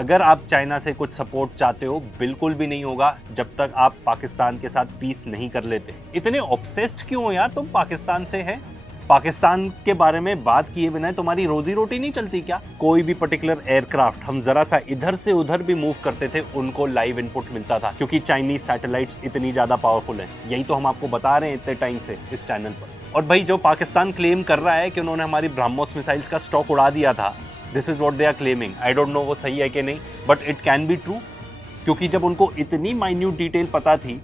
अगर आप चाइना से कुछ सपोर्ट चाहते हो, बिल्कुल भी नहीं होगा जब तक आप पाकिस्तान के साथ पीस नहीं कर लेते। इतने ऑब्सेस्ड क्यों हो यार तुम पाकिस्तान से? है पाकिस्तान के बारे में बात किए बिना तुम्हारी रोजी रोटी नहीं चलती क्या? कोई भी पर्टिकुलर एयरक्राफ्ट हम जरा सा इधर से उधर भी मूव करते थे, उनको लाइव इनपुट मिलता था, क्योंकि चाइनीज सैटेलाइट्स इतनी ज्यादा पावरफुल हैं। यही तो हम आपको बता रहे हैं इतने टाइम से इस चैनल पर। और भाई जो पाकिस्तान क्लेम कर रहा है कि उन्होंने हमारी ब्रह्मोस मिसाइल्स का स्टॉक उड़ा दिया था, this is what they are claiming. I don't know वो सही है कि नहीं, but it can be true, क्योंकि जब उनको इतनी माइन्यूट डिटेल पता थी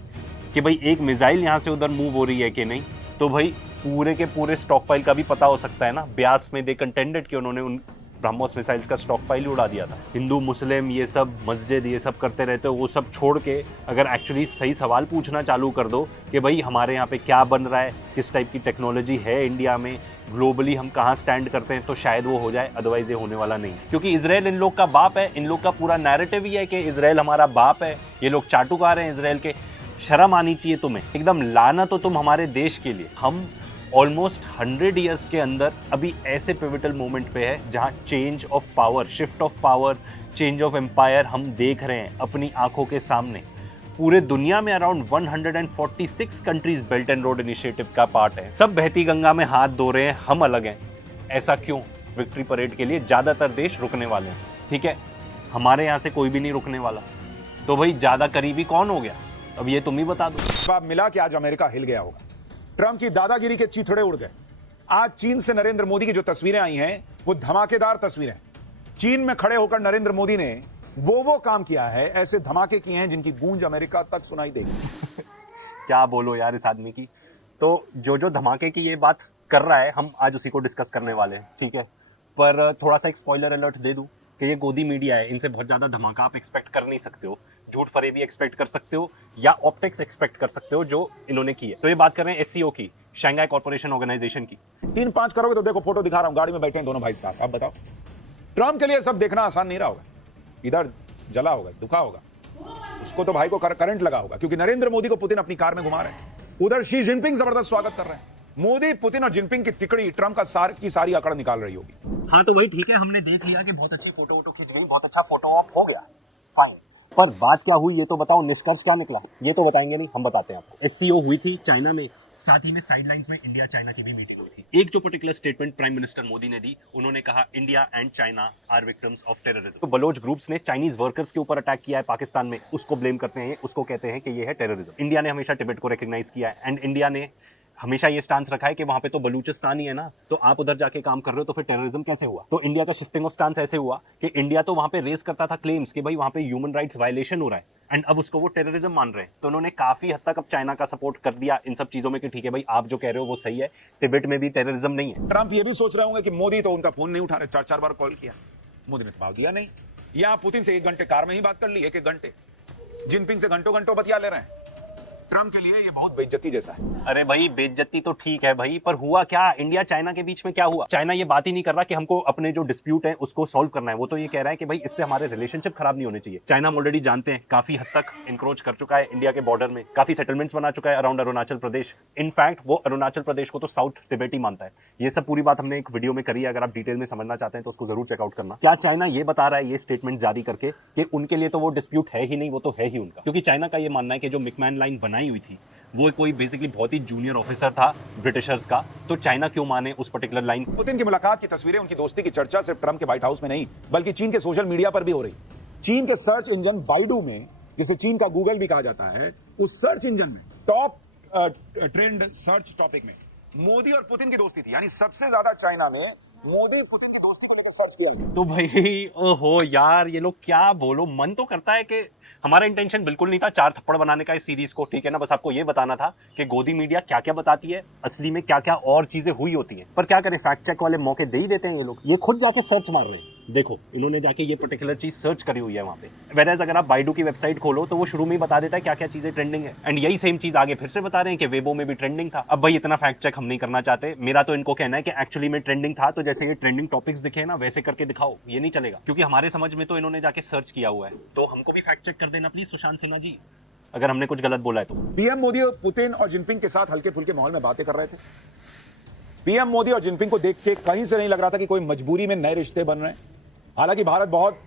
कि भाई एक मिसाइल यहाँ से उधर मूव हो रही है कि नहीं, तो भाई पूरे के पूरे स्टॉक पाइल का भी पता हो सकता है ना। ब्यास में दे कंटेंडेड कि उन्होंने उन ब्रह्मोस मिसाइल्स का स्टॉक पाइल ही उड़ा दिया था। हिंदू मुस्लिम ये सब मस्जिद ये सब करते रहते हो, वो सब छोड़ के अगर एक्चुअली सही सवाल पूछना चालू कर दो कि भाई हमारे यहाँ पे क्या बन रहा है, किस टाइप की टेक्नोलॉजी है इंडिया में, ग्लोबली हम कहाँ स्टैंड करते हैं, तो शायद वो हो जाए। अदरवाइज ये होने वाला नहीं, क्योंकि इजराइल इन लोग का बाप है। इन लोग का पूरा नैरेटिव ही है कि इजराइल हमारा बाप है, ये लोग चाटुकार हैं इजराइल के। शर्म आनी चाहिए तुम्हें, एकदम लानत हो तुम हमारे देश के लिए। हम ऑलमोस्ट 100 ईयर्स के अंदर अभी ऐसे पिविटल मोमेंट पे है जहां change of power, shift of power, change of empire हम देख रहे हैं अपनी आंखों के सामने। पूरे दुनिया में around 146 countries belt and road initiative का पार्ट है। सब बहती गंगा में हाथ धो रहे हैं, हम अलग हैं। ऐसा क्यों? विक्ट्री परेड के लिए ज्यादातर देश रुकने वाले हैं, ठीक है, हमारे यहाँ से कोई भी नहीं रुकने वाला। तो भाई ज्यादा करीबी कौन हो गया, अब ये तुम ही बता दो। जवाब मिला कि आज अमेरिका हिल गया होगा, ट्रंप की दादागिरी के चीथड़े उड़ गए। आज चीन से नरेंद्र मोदी की जो तस्वीरें आई हैं वो धमाकेदार तस्वीरें। चीन में खड़े होकर नरेंद्र मोदी ने वो काम किया है, ऐसे धमाके किए हैं जिनकी गूंज अमेरिका तक सुनाई देगी। क्या बोलो यार इस आदमी की। तो जो धमाके की ये बात कर रहा है, हम आज उसी को डिस्कस करने वाले हैं, ठीक है। पर थोड़ा सा एक स्पॉइलर अलर्ट दे दूं कि ये गोदी मीडिया है, इनसे बहुत ज्यादा धमाका आप एक्सपेक्ट कर नहीं सकते हो। झूठ फरेबी एक्सपेक्ट कर सकते हो या ऑप्टिक्स एक्सपेक्ट कर सकते हो जो इन्होंने की है। तो ये बात कर रहे हैं एससीओ की, शंघाई कॉर्पोरेशन ऑर्गेनाइजेशन की। 3-5 करोगे तो देखो, फोटो दिखा रहा हूं, गाड़ी में बैठे हैं दोनों भाई साहब। आप बताओ, ट्रंप के लिए सब देखना आसान नहीं रहा होगा। इधर जला होगा, दुखा होगा, उसको तो भाई को करंट लगा होगा, क्योंकि नरेंद्र मोदी को पुतिन अपनी कार में घुमा रहे हैं। उधर शी जिनपिंग जबरदस्त स्वागत कर रहे हैं। मोदी, पुतिन और जिनपिंग की तिकड़ी ट्रंप का की सारी अकड़ निकाल रही होगी। हाँ तो वही ठीक है, हमने देख लिया कि बहुत अच्छी फोटो खींच गई, बहुत अच्छा फोटो ऑप हो गया, फाइन। पर बात क्या हुई ये तो बताओ, निष्कर्ष क्या निकला ये तो बताएंगे नहीं, हम बताते हैं आपको। एससीओ हुई थी चाइना में, साथ ही में साइडलाइंस में इंडिया चाइना की भी मीटिंग हुई थी। एक जो particular statement prime minister Modi ने दी, उन्होंने कहा India and China are victims of terrorism. तो बलोच ग्रुप्स ने चाइनीज वर्कर्स के ऊपर अटैक किया है पाकिस्तान में, उसको ब्लेम करते हैं, उसको कहते हैं कि ये है टेररिज्म। इंडिया ने हमेशा तिब्बत को रिकॉग्नाइज किया है एंड इंडिया ने हमेशा ये स्टांस रखा है कि वहां पे तो बलूचिस्तान ही है ना, तो आप उधर जाके काम कर रहे हो तो फिर टेररिज्म कैसे हुआ? तो इंडिया का शिफ्टिंग ऑफ स्टांस ऐसे हुआ कि इंडिया तो वहां पे रेस करता था क्लेम्स कि भाई वहां पे ह्यूमन राइट्स वायलेशन हो रहा है, एंड अब उसको वो टेररिज्म मान रहे हैं। तो उन्होंने काफी हद तक अब चाइना का सपोर्ट कर दिया इन सब चीजों में कि ठीक है भाई आप जो कह रहे हो वो सही है, तिब्बत में भी टेररिज्म नहीं है। ट्रंप ये भी सोच रहे होंगे कि मोदी तो उनका फोन नहीं उठा रहे, 4-4 बार कॉल किया, मोदी ने जवाब दिया नहीं। या पुतिन से 1 घंटे कार में ही बात कर ली, 1-1 घंटे। जिनपिंग से घंटों बतिया ले रहे हैं। ट्रंप के लिए ये बहुत बेइज्जती जैसा है। अरे भाई बेइज्जती तो ठीक है भाई, पर हुआ क्या? इंडिया चाइना के बीच में क्या हुआ? चाइना ये बात ही नहीं कर रहा कि हमको अपने जो डिस्प्यूट है उसको सॉल्व करना है, वो तो ये कह रहा है कि भाई इससे हमारे रिलेशनशिप खराब नहीं होने चाहिए। चाइना हम ऑलरेडी जानते हैं काफी हद तक इंक्रोच कर चुका है इंडिया के बॉर्डर में, काफी सेटलमेंट्स बना चुका है अराउंड अरुणाचल प्रदेश। इनफैक्ट वो अरुणाचल प्रदेश को तो साउथ तिब्बती मानता है। ये सब पूरी बात हमने एक वीडियो में करी है, अगर आप डिटेल में समझना चाहते हैं तो उसको जरूर चेकआउट करना। क्या चाइना ये बता रहा है ये स्टेटमेंट जारी करके कि उनके लिए तो वो डिस्प्यूट है ही नहीं, वो तो है ही उनका? क्योंकि चाइना का ये मानना है कि जो मिकमैन लाइन बनाई हुई थी वो कोई बेसिकली बहुत ही जूनियर ऑफिसर था ब्रिटिशर्स का, तो चाइना क्यों माने उस पर्टिकुलर लाइन? पुतिन की मुलाकात की तस्वीरें, उनकी दोस्ती की चर्चा सिर्फ ट्रंप के व्हाइट हाउस में नहीं बल्कि चीन के सोशल मीडिया पर भी हो रही। चीन के सर्च इंजन बाइडू में, जिसे चीन का गूगल भी कहा जाता है, उस सर्च इंजन में टॉप ट्रेंड सर्च टॉपिक में मोदी और पुतिन की दोस्ती थी। यानी सबसे ज्यादा चाइना ने मोदी पुतिन की दोस्ती को लेकर सर्च किया। तो भाई ओहो यार, ये लोग क्या बोलो, मन तो करता है कि हमारा इंटेंशन बिल्कुल नहीं था 4 थप्पड़ बनाने का इस सीरीज को, ठीक है ना। बस आपको ये बताना था कि गोदी मीडिया क्या क्या बताती है, असली में क्या क्या और चीजें हुई होती हैं। पर क्या करें, फैक्ट चेक वाले मौके दे ही देते हैं ये लोग। ये खुद जाके सर्च मार रहे हैं, देखो इन्होंने जाके ये पर्टिकुलर चीज सर्च करी हुई है वहां पे। वेराज अगर आप बाइडू की वेबसाइट खोलो तो वो शुरू में ही बता देता है क्या क्या चीजें ट्रेंडिंग है, एंड यही सेम चीज आगे फिर से बता रहे हैं कि वेबो में भी ट्रेंडिंग था। अब भाई इतना फैक्ट चेक हम नहीं करना चाहते। मेरा तो इनको कहना है कि एक्चुअली में ट्रेंडिंग था, तो जैसे ये ट्रेंडिंग टॉपिक्स दिखे ना वैसे करके दिखाओ, ये नहीं चलेगा, क्योंकि हमारे समझ में तो इन्होंने जाके सर्च किया हुआ है। तो हमको भी फैक्ट चेक कर देना प्लीज सुशांत सिन्हा जी, अगर हमने कुछ गलत बोला है तो। पीएम मोदी और पुतिन और जिनपिंग के साथ हल्के फुल्के माहौल में बातें कर रहे थे। पीएम मोदी और जिनपिंग को देख के कहीं से नहीं लग रहा था कि कोई मजबूरी में नए रिश्ते बन रहे हैं। हालांकि भारत बहुत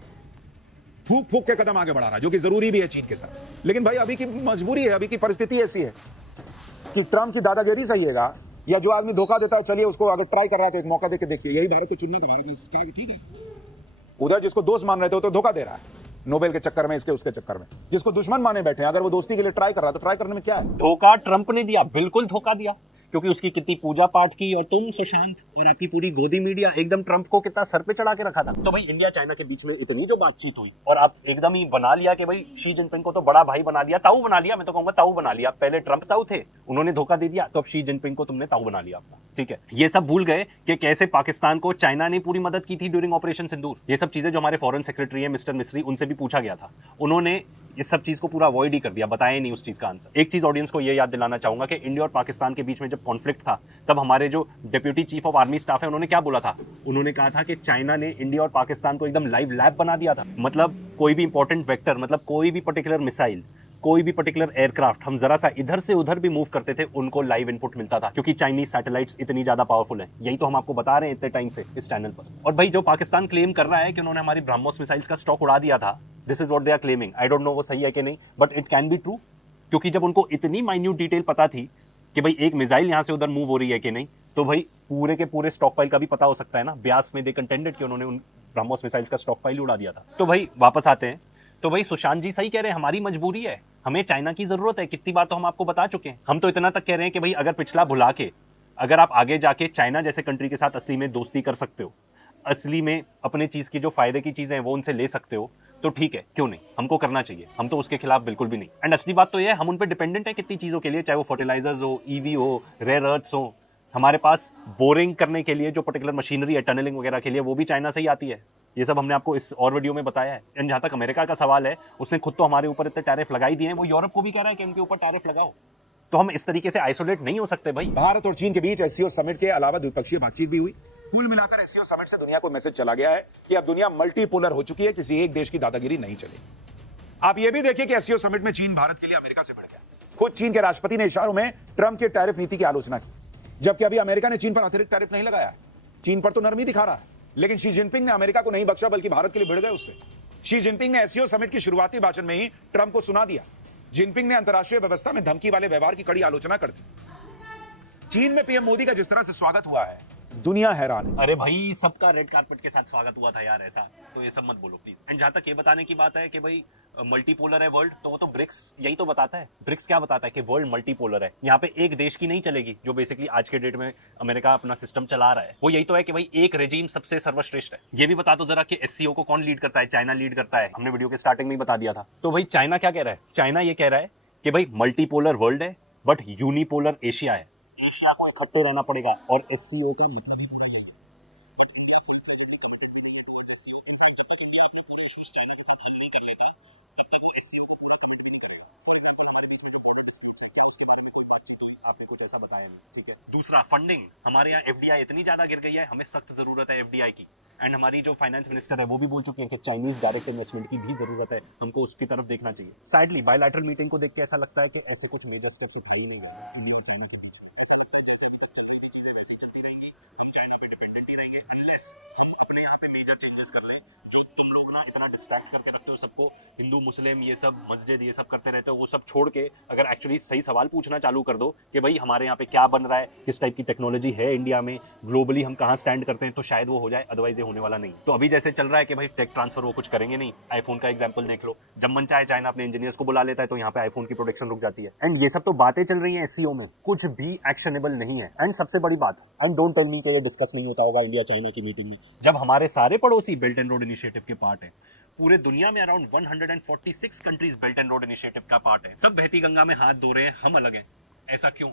फूक फूक के कदम आगे बढ़ा रहा है, जो कि जरूरी भी है चीन के साथ। लेकिन भाई अभी की मजबूरी है, अभी की परिस्थिति ऐसी है कि ट्रंप की दादागिरी सहिएगा या जो आदमी धोखा देता है, चलिए उसको अगर ट्राई कर रहा है तो एक मौका देके देखिए। यही भारत को चुनने का हमारे पास क्या है, ठीक है। उधर जिसको दोस्त मान रहे थे वो तो धोखा दे रहा है नोबेल के चक्कर में, इसके उसके चक्कर में। जिसको दुश्मन माने बैठे हैं, अगर वो दोस्ती के लिए ट्राई कर रहा है तो ट्राई करने में क्या है। धोखा ट्रंप ने दिया, बिल्कुल धोखा दिया, क्योंकि उसकी कितनी पूजा पाठ की और तुम सुशांत और आपकी पूरी गोदी मीडिया एकदम ट्रंप को कितना सर पे चढ़ा के रखा था। तो भाई इंडिया चाइना के बीच में इतनी जो बातचीत हुई और आप एकदम ही बना लिया कि भाई शी जिनपिंग को तो बड़ा भाई बना लिया, ताऊ बना लिया, मैं तो कहूंगा ताऊ बना लिया। पहले ट्रंप ताऊ थे, उन्होंने धोखा दे दिया, तो अब शी जिनपिंग को तुमने ताऊ बना लिया अपना, ठीक है। ये सब भूल गए कि कैसे पाकिस्तान को चाइना ने पूरी मदद की थी ड्यूरिंग ऑपरेशन सिंदूर। ये सब चीजें जो हमारे फॉरेन सेक्रेटरी है मिस्टर मिस्री, उनसे भी पूछा गया था, उन्होंने इस सब चीज को पूरा अवॉइड ही कर दिया, बताया ही नहीं उस चीज का आंसर। एक चीज ऑडियंस को ये याद दिलाना चाहूंगा कि इंडिया और पाकिस्तान के बीच में जब कॉन्फ्लिक्ट था, तब हमारे जो deputy chief of army staff है उन्होंने क्या बोला था, उन्होंने कहा था कि चाइना ने इंडिया और पाकिस्तान को एकदम लाइव लैब बना दिया था। मतलब कोई भी इंपॉर्टेंट वेक्टर, मतलब कोई भी पर्टिकुलर मिसाइल, कोई भी पर्टिकुलर एयरक्राफ्ट हम जरा सा इधर से उधर भी मूव करते थे, उनको लाइव इनपुट मिलता था, क्योंकि चाइनीज सैटेलाइट्स इतनी ज्यादा पावरफुल हैं। यही तो हम आपको बता रहे हैं इतने टाइम से इस चैनल पर। और भाई जो पाकिस्तान क्लेम कर रहा है कि उन्होंने हमारी ब्रह्मोस मिसाइल्स का स्टॉक उड़ा दिया था, this is what they are claiming. I don't know वो सही है कि नहीं, but it can be true, क्योंकि जब उनको इतनी माइन्यूट डिटेल पता थी कि भाई एक मिसाइल यहां से उधर मूव हो रही है कि नहीं, तो भाई पूरे के पूरे स्टॉक फाइल का भी पता हो सकता है ना। ब्यास में दे कंटेंडेड कि उन्होंने उन ब्रह्मोस मिसाइल्स का स्टॉक फाइल उड़ा दिया था। तो भाई वापस आते हैं, तो भाई सुशांत जी सही कह रहे हैं, हमारी मजबूरी है, हमें चाइना की जरूरत है। कितनी बार तो हम आपको बता चुके हैं। हम तो इतना तक कह रहे हैं कि भाई अगर पिछला भुला के अगर आप आगे जाके चाइना जैसे कंट्री के साथ असली में दोस्ती कर सकते हो, असली में अपने चीज की जो फायदे की चीजें हैं वो उनसे ले सकते हो, तो ठीक है, क्यों नहीं, हमको करना चाहिए। हम तो उसके खिलाफ बिल्कुल भी नहीं। एंड असली बात तो ये है, हम उन पे डिपेंडेंट है कितनी चीजों के लिए, चाहे वो फर्टिलाइजर्स हो, ईवी हो, रेयर अर्थ्स हो। हमारे पास बोरिंग करने के लिए जो पर्टिकुलर मशीनरी है, टनलिंग वगैरह के लिए, वो भी चाइना से ही आती है। ये सब हमने आपको इस और वीडियो में बताया है। एंड जहां तक अमेरिका का सवाल है, उसने खुद तो हमारे ऊपर इतने टैरिफ लगाई दिए हैं, वो यूरोप को भी कह रहा है कि इनके ऊपर टैरिफ लगाओ। तो हम इस तरीके से आइसोलेट नहीं हो सकते भाई। भारत और चीन के बीच एससीओ समिट के अलावा द्विपक्षीय बातचीत भी हुई। कुल मिलाकर एससीओ समिट से दुनिया को मैसेज चला गया है कि अब दुनिया मल्टीपोलर हो चुकी है, किसी एक देश की दादागिरी नहीं चलेगी। आप ये भी देखिए कि एससीओ समिट में चीन भारत के लिए अमेरिका से भिड़ गया। खुद चीन के राष्ट्रपति ने इशारों में ट्रंप के टैरिफ नीति की आलोचना की, जबकि अभी अमेरिका ने चीन पर अतिरिक्त टैरिफ नहीं लगाया है। चीन पर तो नरमी दिखा रहा है, लेकिन शी जिनपिंग ने अमेरिका को नहीं बख्शा, बल्कि भारत के लिए भिड़ गए उससे। शी जिनपिंग ने एससीओ समिट की शुरुआती भाषण में ही ट्रंप को सुना दिया। जिनपिंग ने अंतर्राष्ट्रीय व्यवस्था में धमकी वाले व्यवहार की कड़ी आलोचना कर दी। चीन में पीएम मोदी का जिस तरह से स्वागत हुआ है, दुनिया हैरान है। अरे भाई सबका रेड कार्पेट के साथ स्वागत हुआ था यार, ऐसा तो ये सब मत बोलो प्लीज। एंड जहां तक ये बताने की बात है कि भाई मल्टीपोलर है वर्ल्ड, तो वो तो ब्रिक्स यही तो बताता है। ब्रिक्स क्या बताता है कि वर्ल्ड मल्टीपोलर है, यहाँ पे एक देश की नहीं चलेगी, जो बेसिकली आज के डेट में अमेरिका अपना सिस्टम चला रहा है। वो यही तो है कि भाई एक रेजीम सबसे सर्वश्रेष्ठ है। ये भी बता दो जरा कि एससीओ को कौन लीड करता है, चाइना लीड करता है। हमने वीडियो के स्टार्टिंग में ही बता दिया था। तो भाई चाइना क्या कह रहा है, चाइना ये कह रहा है कि भाई मल्टीपोलर वर्ल्ड है बट यूनिपोलर एशिया है, एशिया को इकट्ठे रहना पड़ेगा। और एससीओ का मतलब आपने कुछ ऐसा बताया नहीं, ठीक है। दूसरा फंडिंग, हमारे यहाँ एफडीआई इतनी ज्यादा गिर गई है, हमें सख्त जरूरत है एफडीआई की। एंड हमारी जो फाइनेंस मिनिस्टर है वो भी बोल चुकी है कि चाइनीज डायरेक्ट इन्वेस्टमेंट की भी जरूरत है, हमको उसकी तरफ देखना चाहिए। सैडली बायलैटरल मीटिंग को देख के ऐसा लगता है कि ऐसे कुछ मेजर स्टेप्स उठाए नहीं गए इंडिया चाइना के बीच। जैसे अभी तक चल रही थी चीजें वैसे चलती रहेंगी, हम चाइना पे डिपेंडेंट ही रहेंगे अनलेस हम अपने यहाँ पे मेजर चेंजेस कर लें। जो तुम लोग ना इतना डिस्ट्रैक्ट करके रखते हो सबको, हिंदू मुस्लिम ये सब मस्जिद ये सब करते रहते हो, वो सब छोड़ के अगर एक्चुअली सही सवाल पूछना चालू कर दो कि भाई हमारे यहाँ पे क्या बन रहा है, किस टाइप की टेक्नोलॉजी है इंडिया में, ग्लोबली हम कहाँ स्टैंड करते हैं, तो शायद वो हो जाए, अदरवाइज ये होने वाला नहीं। तो अभी जैसे चल रहा है कि भाई टेक ट्रांसफर वो कुछ करेंगे नहीं। आईफोन का एग्जांपल देख लो, जब मन चाहे चाइना अपने इंजीनियर्स को बुला लेता है, तो यहाँ पे आईफोन की प्रोडक्शन रुक जाती है। एंड ये सब तो बातें चल रही है एससीओ में, कुछ भी एक्शनेबल नहीं है। एंड सबसे बड़ी बात, एंड डोंट टेल मी कि ये डिस्कस नहीं होता होगा इंडिया चाइना की मीटिंग में, जब हमारे सारे पड़ोसी बेल्ट एंड रोड इनिशिएटिव के पार्ट है। पूरे दुनिया में around 146 countries belt and road initiative का पार्ट है। सब बहती गंगा में हाथ धो रहे हैं, हम अलग हैं, ऐसा क्यों?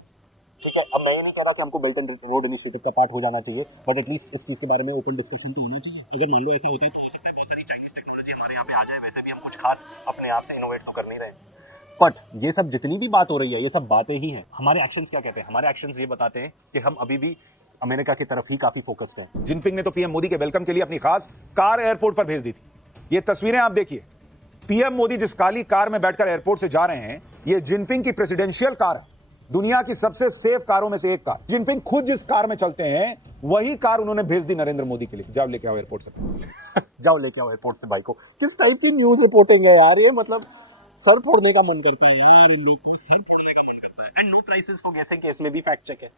ठीक है, अब मैं नहीं कह रहा कि हमको बेल्ट एंड रोड इनिशिएटिव का पार्ट हो जाना चाहिए, बट एटलीस्ट इस चीज के बारे में ओपन डिस्कशन तो होना चाहिए। अगर मान लो ऐसा होता है तो हो सकता है बहुत सारी चाइनीज टेक्नोलॉजी हमारे यहाँ पे आ जाए। वैसे भी हम कुछ खास अपने आप से इनोवेट तो कर नहीं रहे, बट ये सब जितनी भी बात हो रही है ये सब बातें ही हैं। हमारे एक्शंस क्या कहते हैं? हमारे एक्शंस ये बताते हैं कि हम अभी भी अमेरिका की तरफ ही काफी फोकस्ड हैं। जिनपिंग ने तो पीएम मोदी के वेलकम के लिए अपनी खास कार एयरपोर्ट पर भेज दी थी। ये तस्वीरें आप देखिए, पीएम मोदी जिस काली कार में बैठकर एयरपोर्ट से जा रहे हैं, ये जिनपिंग की प्रेसिडेंशियल कार है। दुनिया की सबसे सेफ कारों में से एक कार, जिनपिंग खुद जिस कार में चलते हैं वही कार उन्होंने भेज दी नरेंद्र मोदी के लिए। जाओ लेके आओ एयरपोर्ट से। जाओ लेके आओ एयरपोर्ट से भाई को। किस टाइप की न्यूज रिपोर्टिंग है यार ये, मतलब सर फोड़ने का मन करता है यार इन लोग को, सर फोड़ने का मन करता है। And no prices for gas है कि इसमें भी फैक्ट चेक है।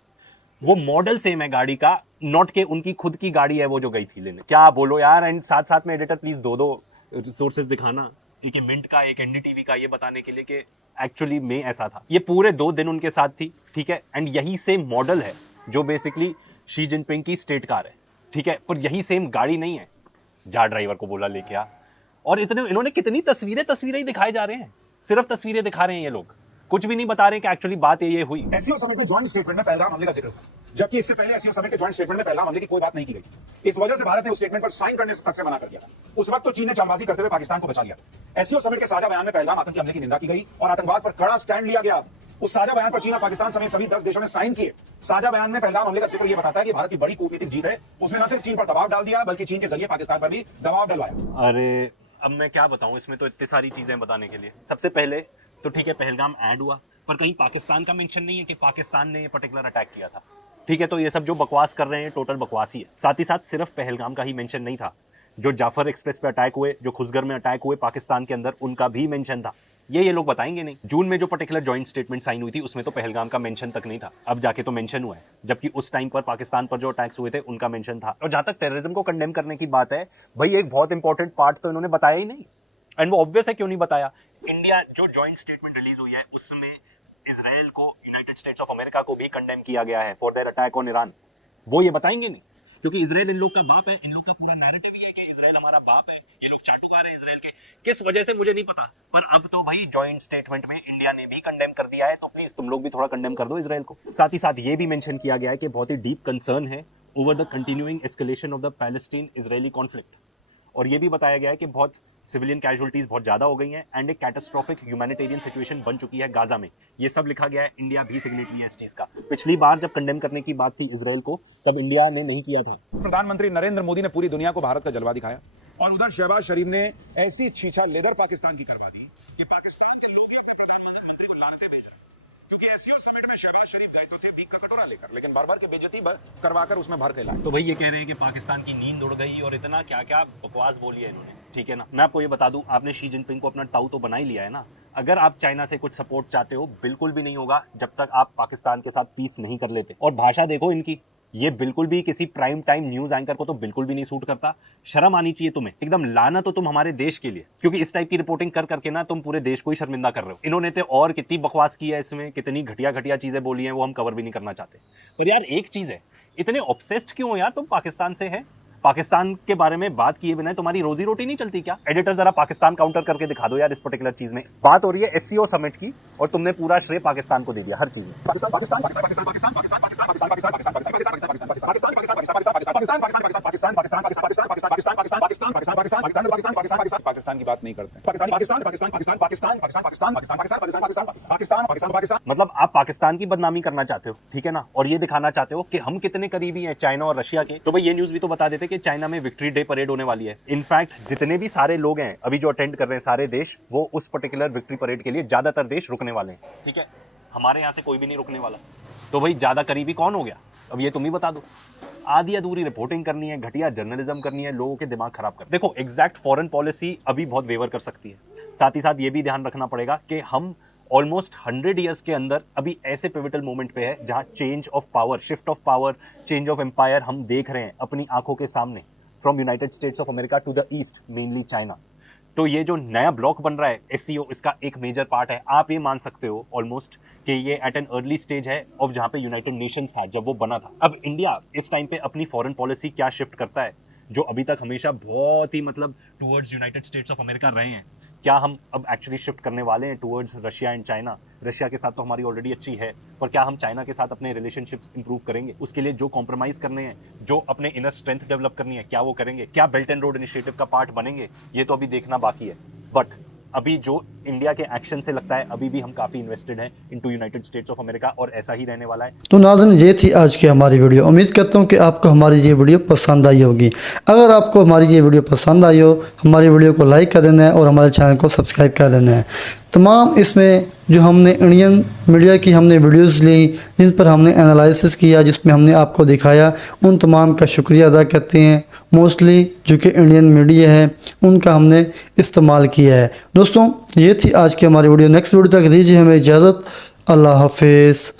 वो मॉडल सेम है गाड़ी का, नॉट के उनकी खुद की गाड़ी है वो जो गई थी लेने। क्या बोलो यार। एंड साथ साथ में एडिटर प्लीज दो रिसोर्सेज दिखाना, एक मिंट का एक एनडीटीवी का, ये बताने के लिए कि एक्चुअली में ऐसा था। ये पूरे 2 दिन उनके साथ थी, ठीक है। एंड यही सेम मॉडल है जो बेसिकली शी जिनपिंग की स्टेट कार है, ठीक है। पर यही सेम गाड़ी नहीं है। जा ड्राइवर को बोला लेके आ। और इन्होंने कितनी तस्वीरें ही दिखाए जा रहे हैं, सिर्फ तस्वीरें दिखा रहे हैं ये लोग, कुछ भी नहीं बता रहे कि एक्चुअली बात ये हुई। एससीओ समिट में जॉइंट स्टेटमेंट में पहलगाम हमले का जिक्र हुआ, जबकि इससे पहले एससीओ समिट के जॉइंट स्टेटमेंट में पहलगाम हमले की कोई बात नहीं की गई। इस वजह से भारत ने उस स्टेटमेंट पर साइन करने तक से मना कर दिया था। उस वक्त तो चीन ने चालबाजी करते हुए पाकिस्तान को बचा लिया। एससीओ समिट के साझा बयान में पहलगाम आतंकी हमले की निंदा की गई और आतंकवाद पर कड़ा स्टैंड लिया गया। उस साझा बयान पर चीन और पाकिस्तान समेत सभी 10 देशों ने साइन किए। साझा बयान में पहलगाम हमले का जिक्र यह बताता है कि भारत की बड़ी कूटनीतिक जीत है। उसने न सिर्फ चीन पर दबाव डाल दिया बल्कि चीन के जरिए पाकिस्तान पर भी दबाव डलवाया। अरे अब मैं क्या बताऊं, इसमें तो इतनी सारी चीजें बताने के लिए। सबसे पहले तो ठीक है, पहलगाम ऐड हुआ, पर कहीं पाकिस्तान का मेंशन नहीं है कि पाकिस्तान ने ये पर्टिकुलर अटैक किया था, ठीक है। तो ये सब जो बकवास कर रहे हैं टोटल बकवास ही है। साथ ही साथ सिर्फ पहलगाम का ही मेंशन नहीं था, जो जाफर एक्सप्रेस पे अटैक हुए, जो खुसगर में अटैक हुए पाकिस्तान के अंदर, उनका भी मेंशन था। ये लोग बताएंगे नहीं। जून में जो पर्टिकुलर जॉइंट स्टेटमेंट साइन हुई थी उसमें तो पहलगाम का मेंशन तक नहीं था, अब जाके तो मेंशन हुआ है। जबकि उस टाइम पर पाकिस्तान पर जो अटैक्स हुए थे उनका मेंशन था। और जहां तक टेररिज्म को कंडेम करने की बात है, भाई एक बहुत इंपॉर्टेंट पार्ट तो इन्होंने बताया ही नहीं। एंड वो ऑब्वियस है क्यों नहीं बताया। इंडिया जो जॉइंट स्टेटमेंट रिलीज हुई है उसमें इजराइल को, यूनाइटेड स्टेट्स ऑफ अमेरिका को भी कंडेम किया गया है for their attack on Iran. वो ये बताएंगे नहीं, क्योंकि इजराइल इन लोग का बाप है। इन लोग का पूरा नैरेटिव ही है कि इजराइल हमारा बाप है, ये लोग चाटुकार है इजराइल के। किस वजह से मुझे नहीं पता, पर अब तो भाई जॉइंट स्टेटमेंट में इंडिया ने भी कंडेम कर दिया है, तो प्लीज तुम लोग भी थोड़ा कंडेम कर दो इजराइल को। साथ ही साथ ये भी मेंशन किया गया है कि बहुत ही डीप कंसर्न है over the continuing escalation of the Palestine Israeli conflict. और ये भी बताया गया है कि बहुत सिविलियन कैजुअलिटीज बहुत ज़्यादा हो गई हैं एंड एक कैटास्ट्रोफिक ह्यूमैनिटेरियन सिचुएशन बन चुकी है गाजा में। ये सब लिखा गया है, इंडिया भी सिग्नेटरी है इस चीज़ का। पिछली बार जब कंडेम करने की बात थी इजराइल को, तब इंडिया ने नहीं किया था। प्रधानमंत्री नरेंद्र मोदी ने पूरी दुनिया को भारत का जलवा दिखाया और उधर शहबाज शरीफ ने ऐसी छीछा लेदर पाकिस्तान की करवा दी कि पाकिस्तान के लोग ही अपने प्रधानमंत्री को लानते भेज रहे। क्योंकि एससीओ समिट में शहबाज शरीफ गए तो थे बीक का कटोरा लेकर, लेकिन बार बार की बेइज्जती करवाकर उसमें भर के लाए। तो भाई ये कह रहे हैं कि पाकिस्तान की नींद उड़ गई और इतना क्या क्या बकवास बोली है इन्होंने, ठीक है ना। मैं आपको ये बता दूं, आपने शी जिनपिंग को अपना टाऊ तो बना ही लिया है ना। अगर आप चाइना से कुछ सपोर्ट चाहते हो, बिल्कुल भी नहीं होगा जब तक आप पाकिस्तान के साथ पीस नहीं कर लेते। और भाषा देखो इनकी, ये बिल्कुल भी किसी प्राइम टाइम न्यूज एंकर को तो बिल्कुल भी नहीं सूट करता। शर्म आनी चाहिए तुम्हें, एकदम लाना तो तुम हमारे देश के लिए, क्योंकि इस टाइप की रिपोर्टिंग कर करके ना तुम पूरे देश को ही शर्मिंदा कर रहे हो। इन्होंने तो और कितनी बकवास की है इसमें, कितनी घटिया घटिया चीजें बोली हैं, वो हम कवर भी नहीं करना चाहते। पर यार एक चीज है, इतने ऑब्सेस्ड क्यों हो यार तुम पाकिस्तान से है? पाकिस्तान के बारे में बात किए बिना तुम्हारी रोजी रोटी नहीं चलती क्या? एडिटर जरा पाकिस्तान काउंटर करके दिखा दो यार इस पर्टिकुलर चीज में। बात हो रही है एससीओ समिट की और तुमने पूरा श्रेय पाकिस्तान को दे दिया हर चीज में। पाकिस्तान की बात नहीं करते। मतलब आप पाकिस्तान की बदनामी करना चाहते हो, ठीक है ना, और ये दिखाना चाहते हो कि हम कितने करीबी हैं चाइना और रशिया के। तो भाई ये न्यूज भी तो बता देते कि चाइना में विक्ट्री डे परेड होने वाली है। इनफैक्ट जितने भी सारे लोग हैं अभी जो अटेंड कर रहे हैं सारे देश, वो उस पर्टिकुलर विक्ट्री परेड के लिए ज्यादातर देश रुकने वाले हैं, ठीक है। हमारे यहाँ से कोई भी नहीं रुकने वाला। तो भाई ज्यादा करीबी कौन हो गया, अब ये तुम ही बता दो। आधी अधूरी रिपोर्टिंग करनी है, घटिया जर्नलिज्म करनी है, लोगों के दिमाग खराब कर। देखो एग्जैक्ट फॉरेन पॉलिसी अभी बहुत वेवर कर सकती है। साथ ही साथ ये भी ध्यान रखना पड़ेगा कि हम ऑलमोस्ट 100 ईयर्स के अंदर अभी ऐसे पिविटल मोमेंट पे है जहां change of power, shift of power, change of empire हम देख रहे हैं अपनी आंखों के सामने, from United States of America to the east, mainly China. तो ये जो नया ब्लॉक बन रहा है एससीओ, इसका एक मेजर पार्ट है। आप ये मान सकते हो ऑलमोस्ट कि ये एट एन अर्ली स्टेज है ऑफ जहां पे यूनाइटेड नेशंस था जब वो बना था। अब इंडिया इस टाइम पे अपनी फॉरेन पॉलिसी क्या शिफ्ट करता है, जो अभी तक हमेशा बहुत ही मतलब towards United States of America रहे हैं, क्या हम अब एक्चुअली शिफ्ट करने वाले हैं towards Russia and China? Russia के साथ तो हमारी ऑलरेडी अच्छी है, पर क्या हम चाइना के साथ अपने रिलेशनशिप्स इंप्रूव करेंगे? उसके लिए जो कॉम्प्रोमाइज करने हैं, जो अपने इनर स्ट्रेंथ डेवलप करनी है, क्या वो करेंगे? क्या बेल्ट एंड रोड इनिशिएटिव का पार्ट बनेंगे? ये तो अभी देखना बाकी है। बट अभी जो इंडिया के एक्शन से लगता है अभी भी हम काफ़ी इन्वेस्टेड हैं into United States of America, और ऐसा ही रहने वाला है। तो नाज़रीन, ये थी आज की हमारी वीडियो। उम्मीद करता हूँ कि आपको हमारी ये वीडियो पसंद आई होगी। अगर आपको हमारी ये वीडियो पसंद आई हो, हमारी वीडियो को लाइक कर देना है और हमारे चैनल को सब्सक्राइब कर देना है। तो तमाम इसमें जो हमने इंडियन मीडिया की हमने वीडियोस ली, जिन पर हमने एनालिसिस किया, जिसमें हमने आपको दिखाया, उन तमाम का शुक्रिया अदा करते हैं। मोस्टली जो कि इंडियन मीडिया है उनका हमने इस्तेमाल किया है। दोस्तों ये थी आज की हमारी वीडियो। नेक्स्ट वीडियो तक दीजिए हमें इजाज़त। अल्लाह हाफिज़।